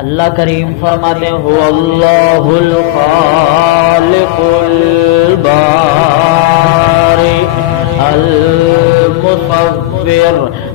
اللہ کریم فرماتے ہیں هو اللہ الخالق البارئ المصور۔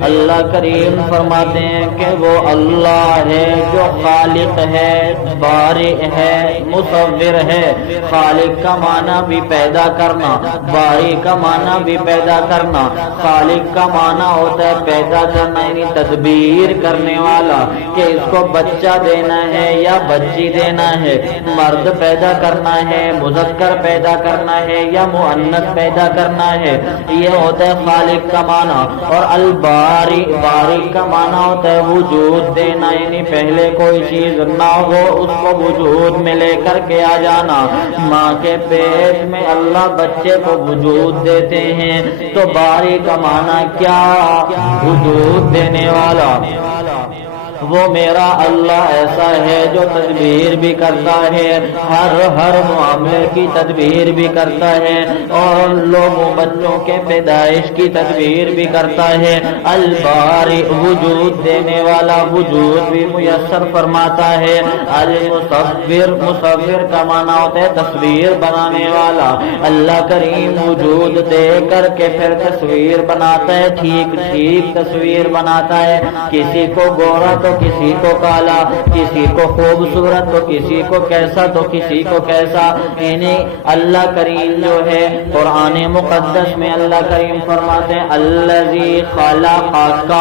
اللہ کریم فرماتے ہیں کہ وہ اللہ ہے جو خالق ہے، بارئ ہے، مصور ہے۔ خالق کا معنی بھی پیدا کرنا، بارئ کا معنی بھی پیدا کرنا۔ خالق کا معنی ہوتا ہے پیدا کرنا، یعنی تدبیر کرنے والا، کہ اس کو بچہ دینا ہے یا بچی دینا ہے، مرد پیدا کرنا ہے، مذکر پیدا کرنا ہے یا مؤنث پیدا کرنا ہے، یہ ہوتا ہے خالق کا معنی۔ اور الباری، باری کا معنی ہوتا ہے وجود دینا، یعنی پہلے کوئی چیز نہ ہو اس کو وجود میں لے کر کے آ جانا۔ ماں کے پیٹ میں اللہ بچے کو وجود دیتے ہیں، تو باری کا معنی کیا؟ وجود دینے والا۔ وہ میرا اللہ ایسا ہے جو تدبیر بھی کرتا ہے، ہر معاملے کی تدبیر بھی کرتا ہے، اور لوگوں بچوں کے پیدائش کی تدبیر بھی کرتا ہے۔ الباری، وجود دینے والا، وجود بھی میسر فرماتا ہے۔ المصور، مصور کا معنی ہوتا ہے تصویر بنانے والا۔ اللہ کریم وجود دے کر کے پھر تصویر بناتا ہے، ٹھیک ٹھیک تصویر بناتا ہے۔ کسی کو گورا تو کسی کو کالا، کسی کو خوبصورت تو کسی کو کیسا تو کسی کو کیسا، یعنی اللہ کریم جو ہے قرآن مقدس میں اللہ کریم فرماتے ہیں الذی خلقک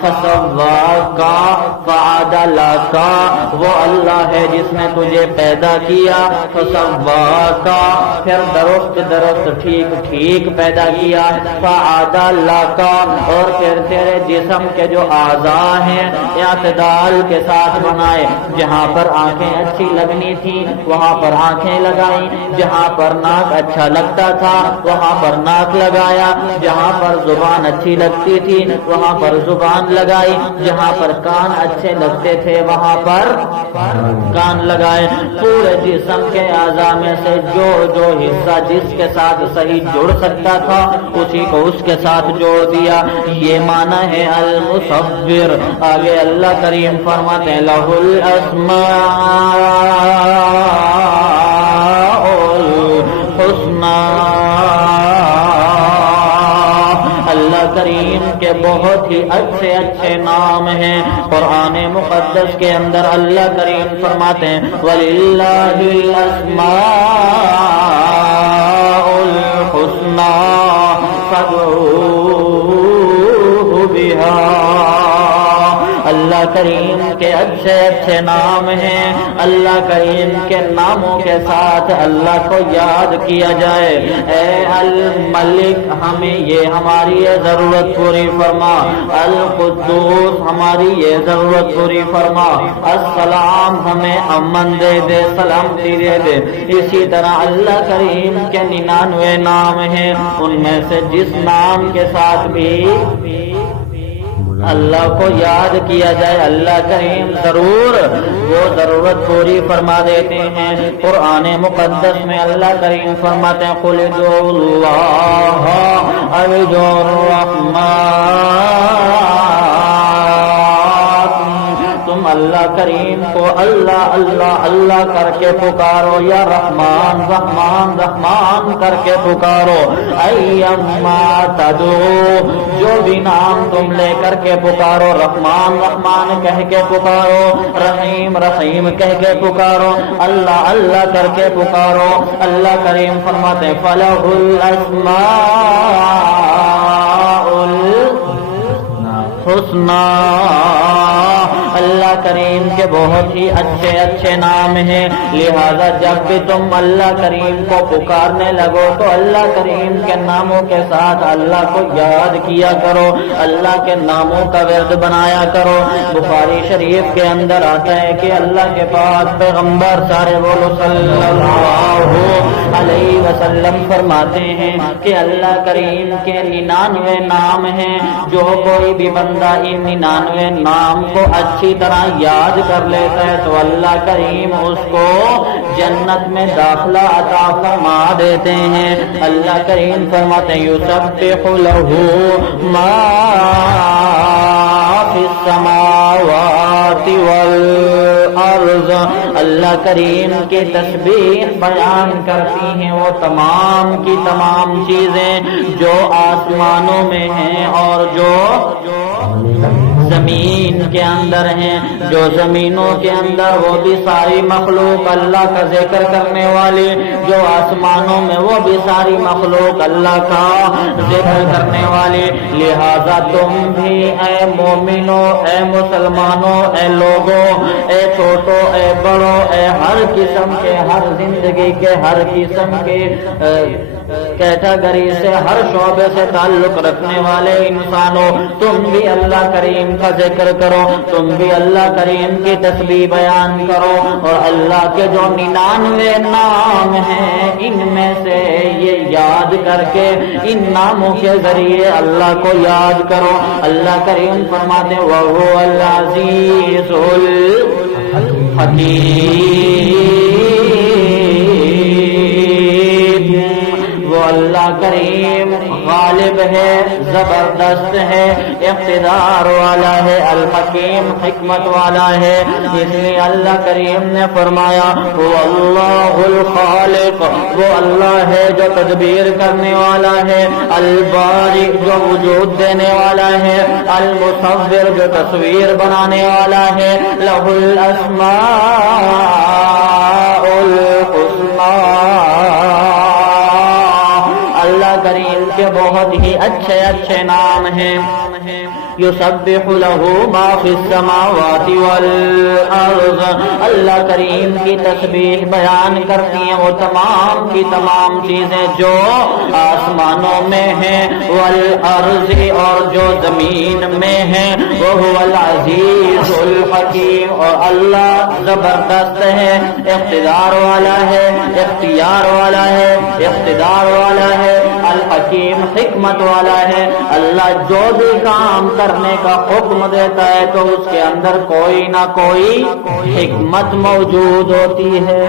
فسواک فعدلک، وہ اللہ ہے جس نے تجھے پیدا کیا، فسواک، پھر درست درست ٹھیک ٹھیک پیدا کیا، فعدلک، اور پھر تیرے جسم کے جو اعضاء ہیں اعتدال کے ساتھ بنائے، جہاں پر آنکھیں اچھی لگنی تھی وہاں پر آنکھیں لگائی، جہاں پر ناک اچھا لگتا تھا وہاں پر ناک لگایا، جہاں پر زبان اچھی لگتی تھی وہاں پر زبان لگائی، جہاں پر کان اچھے لگتے تھے وہاں پر کان لگائے۔ پورے جسم کے اعضاء میں سے جو جو حصہ جس کے ساتھ صحیح جڑ سکتا تھا اسی کو اس کے ساتھ جوڑ دیا، یہ معنی ہے المصور۔ آگے اللہ کریم فرماتے ہیں لہ الاسماء الحسنی، اللہ کریم کے بہت ہی اچھے اچھے نام ہیں۔ قرآن مقدس کے اندر اللہ کریم فرماتے ہیں وَلِلَّهِ الْأَسْمَاءُ الْحُسْنَى فَادْعُوهُ بِهَا۔ اللہ کریم کے اچھے اچھے نام ہیں، اللہ کریم کے ناموں کے ساتھ اللہ کو یاد کیا جائے۔ اے الملک، ہمیں یہ ہماری یہ ضرورت پوری فرما، القدوس ہماری یہ ضرورت پوری فرما، السلام ہمیں امن دے دے، سلامتی دے دے۔ اسی طرح اللہ کریم کے 99 نام ہیں، ان میں سے جس نام کے ساتھ بھی اللہ کو یاد کیا جائے اللہ کریم ضرور وہ ضرورت پوری فرما دیتے ہیں۔ قرآن مقدس میں اللہ کریم فرماتے ہیں قل ادعوا اللہ او ادعوا الرحمن، تم اللہ کریم کو اللہ اللہ اللہ کر کے پکارو، یا رحمان رحمان رحمان کر کے پکارو، ایما تدعو، جو بھی نام تم لے کر کے پکارو، رحمان رحمان کہہ کے پکارو، رحیم رحیم کہہ کے پکارو، اللہ اللہ کر کے پکارو۔ اللہ کریم فرماتے ہیں فلہ الاسماء الحسنی، اللہ کریم کے بہت ہی اچھے اچھے نام ہیں، لہذا جب بھی تم اللہ کریم کو پکارنے لگو تو اللہ کریم کے ناموں کے ساتھ اللہ کو یاد کیا کرو، اللہ کے ناموں کا ورد بنایا کرو۔ بخاری شریف کے اندر آتا ہے کہ اللہ کے پاس پیغمبر سارے بولو صلی اللہ علیہ وسلم فرماتے ہیں کہ اللہ کریم کے 99 نام ہیں، جو کوئی بھی بندہ ان 99 نام کو اچھی طرح یاد کر لیتا ہے تو اللہ کریم اس کو جنت میں داخلہ عطا فرما دیتے ہیں۔ اللہ کریم فرماتے ہیں یسبح لہ ما فی السماوات والارض والارض، اللہ کریم کی تسبیح بیان کرتی ہیں وہ تمام کی تمام چیزیں جو آسمانوں میں ہیں اور جو زمین کے اندر ہیں، جو زمینوں کے اندر وہ بھی ساری مخلوق اللہ کا ذکر کرنے والی، جو آسمانوں میں وہ بھی ساری مخلوق اللہ کا ذکر کرنے والی۔ لہذا تم بھی اے مومنوں، اے مسلمانوں، اے لوگوں، اے چھوٹوں، اے بڑوں، اے ہر قسم کے، ہر زندگی کے، ہر قسم کے کیٹیگری سے، ہر شعبے سے تعلق رکھنے والے انسانوں، تم بھی اللہ کریم کا ذکر کرو، تم بھی اللہ کریم کی تسبیح بیان کرو، اور اللہ کے جو 99 نام ہیں ان میں سے یہ یاد کر کے ان ناموں کے ذریعے اللہ کو یاد کرو۔ اللہ کریم فرماتے ہیں وَهُوَ الْعَزِيزُ الْحَكِيمُ، وہ اللہ کریم غالب ہے، زبردست ہے، اقتدار والا ہے، الحکیم حکمت والا ہے۔ اس لیے اللہ کریم نے فرمایا وہ اللہ الخالق، وہ اللہ ہے جو تدبیر کرنے والا ہے، البارئ جو وجود دینے والا ہے، المصور جو تصویر بنانے والا ہے، لہ الاسماء الحسنی، اللہ کریم کے بہت ہی اچھے اچھے نام ہیں۔ یسبح لہ ما فی السماوات والارض، اللہ کریم کی تسبیح بیان کرتی ہیں وہ تمام کی تمام چیزیں جو آسمانوں میں ہیں، والارض اور جو زمین میں ہیں، وہو العزیز الحکیم، اور اللہ زبردست ہے، اقتدار والا ہے، اختیار والا ہے، اقتدار والا ہے، الحکیم حکمت والا ہے۔ اللہ جو بھی کام کرنے کا حکم دیتا ہے تو اس کے اندر کوئی نہ کوئی حکمت موجود ہوتی ہے۔